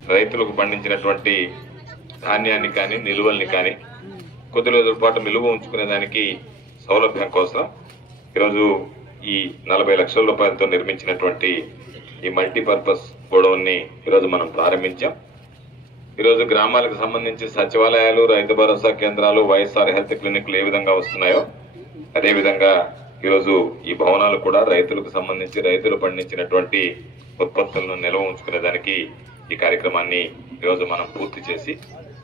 రైతులకు పండించినటువంటి ధాన్యాన్ని కానీ నిలువల్ని కానీ కొద్ది రోజుల పాటు నిలువ ఉంచుకునే దానికి సౌలభ్యం కోసం ఈరోజు ఈ 40 లక్షల రూపాయలతో నిర్మించినటువంటి ఈ మల్టీపర్పస్ గోడౌన్ ని ఈరోజు మనం ప్రారంభించాం. ఈరోజు గ్రామాలకు సంబంధించి సచివాలయాలు, రైతు భరోసా కేంద్రాలు, వైఎస్ఆర్ హెల్త్ క్లినిక్లు ఏ విధంగా వస్తున్నాయో అదేవిధంగా ఈరోజు ఈ భవనాలు కూడా రైతులకు సంబంధించి రైతులు పండించినటువంటి ఉత్పత్తులను నిల్వ ఉంచుకునే దానికి ఈ కార్యక్రమాన్ని ఈరోజు మనం పూర్తి చేసి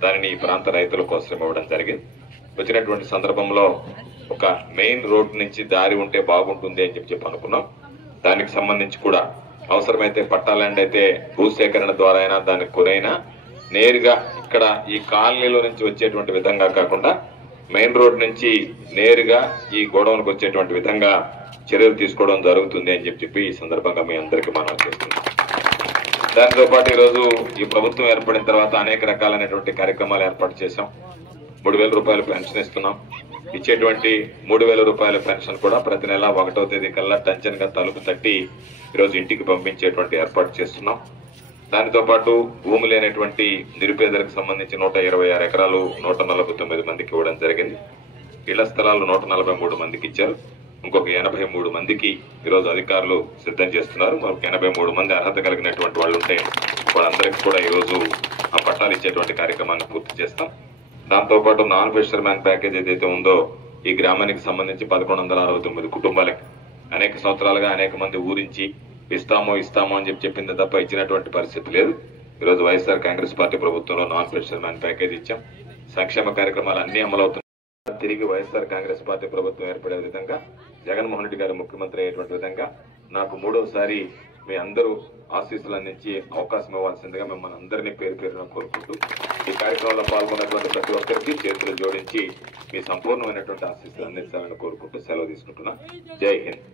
దానిని ఈ ప్రాంత రైతుల కోసం ఇవ్వడం జరిగింది. వచ్చినటువంటి సందర్భంలో ఒక మెయిన్ రోడ్ నుంచి దారి ఉంటే బాగుంటుంది అని చెప్పి అనుకున్నాం. దానికి సంబంధించి కూడా అవసరమైతే పట్టా ల్యాండ్ అయితే భూసేకరణ ద్వారా అయినా దానికి కొనైనా నేరుగా ఇక్కడ ఈ కాలనీలో నుంచి వచ్చేటువంటి విధంగా కాకుండా మెయిన్ రోడ్ నుంచి నేరుగా ఈ గోడౌన్కి వచ్చేటువంటి విధంగా చర్యలు తీసుకోవడం జరుగుతుంది అని చెప్పి ఈ సందర్భంగా మీ అందరికీ మనం చేస్తున్నాం. దానితో పాటు ఈరోజు ఈ ప్రభుత్వం ఏర్పడిన తర్వాత అనేక రకాలైనటువంటి కార్యక్రమాలు ఏర్పాటు చేశాం. 3,000 రూపాయలు పెన్షన్ ఇస్తున్నాం. ఇచ్చేటువంటి 3,000 రూపాయల పెన్షన్ కూడా ప్రతి నెల 1వ తేదీ కల్లా టంచన్ గా తలుపు తట్టి ఈరోజు ఇంటికి పంపించేటువంటి ఏర్పాటు చేస్తున్నాం. దానితో పాటు భూమి లేనటువంటి నిరుపేదలకు సంబంధించి 126 ఎకరాలు 149 మందికి ఇవ్వడం జరిగింది. ఇళ్ల స్థలాలు 143 మందికి ఇచ్చారు. ఇంకొక 83 మందికి ఈరోజు అధికారులు సిద్ధం చేస్తున్నారు. మరొక 83 మంది అర్హత కలిగినటువంటి వాళ్ళు ఉంటే వాళ్ళందరికీ కూడా ఈరోజు ఆ పట్టాలు ఇచ్చేటువంటి కార్యక్రమాన్ని పూర్తి చేస్తాం. దాంతో పాటు నాన్ ఫిషర్మ్యాన్ ప్యాకేజ్ ఏదైతే ఉందో ఈ గ్రామానికి సంబంధించి 1169 కుటుంబాలకి అనేక సంవత్సరాలుగా అనేక మంది ఊరించి ఇస్తామో అని చెప్పింది తప్ప ఇచ్చినటువంటి పరిస్థితి లేదు. ఈరోజు వైఎస్ఆర్ కాంగ్రెస్ పార్టీ ప్రభుత్వంలో నాన్ ఫిషర్మ్యాన్ ప్యాకేజ్ ఇచ్చాం. సంక్షేమ కార్యక్రమాలు అన్ని అమలవుతున్నాయి. తిరిగి వైఎస్ఆర్ కాంగ్రెస్ పార్టీ ప్రభుత్వం ఏర్పడే విధంగా జగన్మోహన్ రెడ్డి గారు ముఖ్యమంత్రి అయ్యేటువంటి విధంగా నాకు 3వసారి మీ అందరూ ఆశీస్సులు అందించి అవకాశం ఇవ్వాల్సిందిగా మిమ్మల్ని అందరినీ పేరు పేరున కోరుకుంటూ ఈ కార్యక్రమంలో పాల్గొన్నటువంటి ప్రతి ఒక్కరికి చేతులు జోడించి మీ సంపూర్ణమైనటువంటి ఆశీస్సులు అందించాలని కోరుకుంటూ సెలవు తీసుకుంటున్నా. జై హింద్.